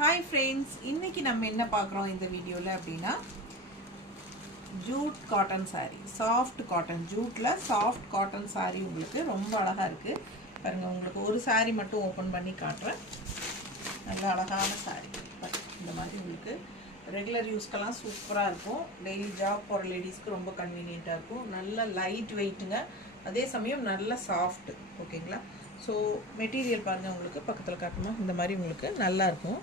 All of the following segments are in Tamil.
Hi friends, இன்னைக்கு நம்ம என்ன பார்க்குறோம் இந்த வீடியோவில் அப்படின்னா jute cotton saree, soft cotton ஜூட்டில் சாஃப்ட் காட்டன் saree உங்களுக்கு ரொம்ப அழகாக இருக்குது. பாருங்கள், உங்களுக்கு ஒரு saree மட்டும் ஓப்பன் பண்ணி காட்டுறேன். நல்ல அழகான saree. இந்த மாதிரி உங்களுக்கு ரெகுலர் யூஸ்க்கெல்லாம் சூப்பராக இருக்கும். டெய்லி ஜாப் போகிற லேடிஸ்க்கு ரொம்ப கன்வீனியண்ட்டாக இருக்கும். நல்ல லைட் வெயிட்டுங்க, அதே சமயம் நல்ல சாஃப்ட். ஓகேங்களா? ஸோ மெட்டீரியல் பாருங்கள், உங்களுக்கு பக்கத்தில் காட்டுமா, இந்த மாதிரி உங்களுக்கு நல்லா இருக்கும்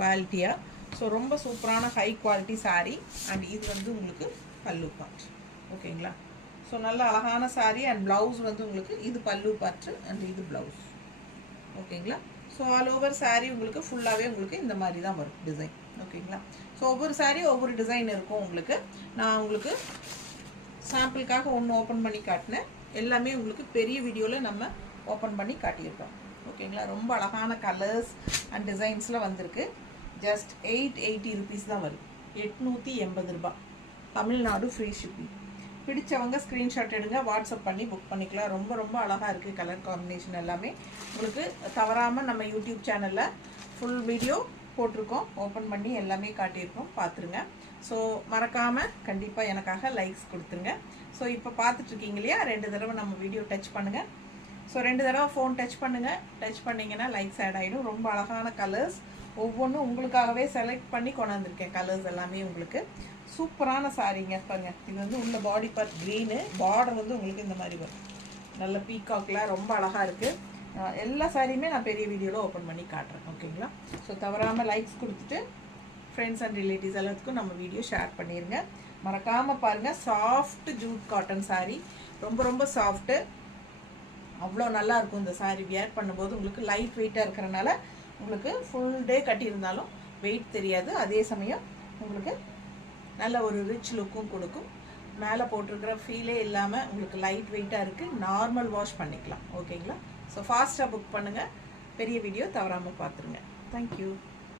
குவாலிட்டியாக. ஸோ ரொம்ப சூப்பரான ஹை குவாலிட்டி saree. அண்ட் இது வந்து உங்களுக்கு பல்லு பார்ட். ஓகேங்களா? ஸோ நல்ல அழகான saree அண்ட் ப்ளவுஸ் வந்து உங்களுக்கு இது பல்லு பார்ட் அண்ட் இது ப்ளவுஸ். ஓகேங்களா? ஸோ ஆல் ஓவர் saree உங்களுக்கு ஃபுல்லாகவே உங்களுக்கு இந்த மாதிரி தான் வரும் டிசைன். ஓகேங்களா? ஸோ ஒவ்வொரு saree ஒவ்வொரு டிசைன் இருக்கும் உங்களுக்கு. நான் உங்களுக்கு சாம்பிளுக்காக ஒன்று ஓப்பன் பண்ணி காட்டினேன். எல்லாமே உங்களுக்கு பெரிய வீடியோவில் நம்ம ஓப்பன் பண்ணி காட்டியிருக்கோம். ஓகேங்களா? ரொம்ப அழகான கலர்ஸ் அண்ட் டிசைன்ஸில் வந்திருக்கு. ஜஸ்ட் 880 rupees தான் வரும். 880 ரூபா. Tamil Nadu free shipping. பிடிச்சவங்க ஸ்க்ரீன்ஷாட் எடுங்க, வாட்ஸ்அப் பண்ணி புக் பண்ணிக்கலாம். ரொம்ப ரொம்ப அழகாக இருக்குது கலர் காம்பினேஷன் எல்லாமே. உங்களுக்கு தவறாமல் நம்ம யூடியூப் சேனலில் ஃபுல் வீடியோ போட்டிருக்கோம், ஓப்பன் பண்ணி எல்லாமே காட்டியிருக்கோம், பார்த்துருங்க. ஸோ மறக்காமல் கண்டிப்பாக எனக்காக லைக்ஸ் கொடுத்துருங்க. ஸோ இப்போ பார்த்துட்ருக்கீங்க இல்லையா, 2 தடவை நம்ம வீடியோ டச் பண்ணுங்கள். ஸோ 2 தடவை ஃபோன் டச் பண்ணுங்கள். டச் பண்ணிங்கன்னா லைக்ஸ் ஆட் ஆகிடும். ரொம்ப அழகான கலர்ஸ் ஒவ்வொன்றும் உங்களுக்காகவே செலக்ட் பண்ணி கொண்டாந்துருக்கேன். கலர்ஸ் எல்லாமே உங்களுக்கு சூப்பரான சாரீங்க. பாருங்க, இது வந்து உள்ள பாடி பார்ட் க்ரீனு, பார்டர் வந்து உங்களுக்கு இந்த மாதிரி வரும். நல்ல பீகாக்கில் ரொம்ப அழகாக இருக்குது. எல்லா சாரியுமே நான் பெரிய வீடியோவில் ஓப்பன் பண்ணி காட்டுறேன். ஓகேங்களா? ஸோ தவறாமல் லைக்ஸ் கொடுத்துட்டு ஃப்ரெண்ட்ஸ் அண்ட் ரிலேட்டிவ்ஸ் எல்லாத்துக்கும் நம்ம வீடியோ ஷேர் பண்ணிடுங்க. மறக்காமல் பாருங்கள், சாஃப்ட் ஜூட் காட்டன் saree. ரொம்ப ரொம்ப சாஃப்ட்டு, அவ்வளோ நல்லா இருக்கும் இந்த saree. வியர் பண்ணும்போது உங்களுக்கு லைட் வெயிட்டாக இருக்கிறனால உங்களுக்கு ஃபுல் டே கட்டியிருந்தாலும் வெயிட் தெரியாது. அதே சமயம் உங்களுக்கு நல்ல ஒரு ரிச் லுக்கும் கொடுக்கும். மேலே போட்டிருக்கிற ஃபீலே இல்லாமல் உங்களுக்கு லைட் வெயிட்டாக இருக்குது. நார்மல் வாஷ் பண்ணிக்கலாம். ஓகேங்களா? ஸோ ஃபாஸ்ட்டாக புக் பண்ணுங்கள். பெரிய வீடியோ தவறாமல் பார்த்துருங்க. தேங்க்யூ.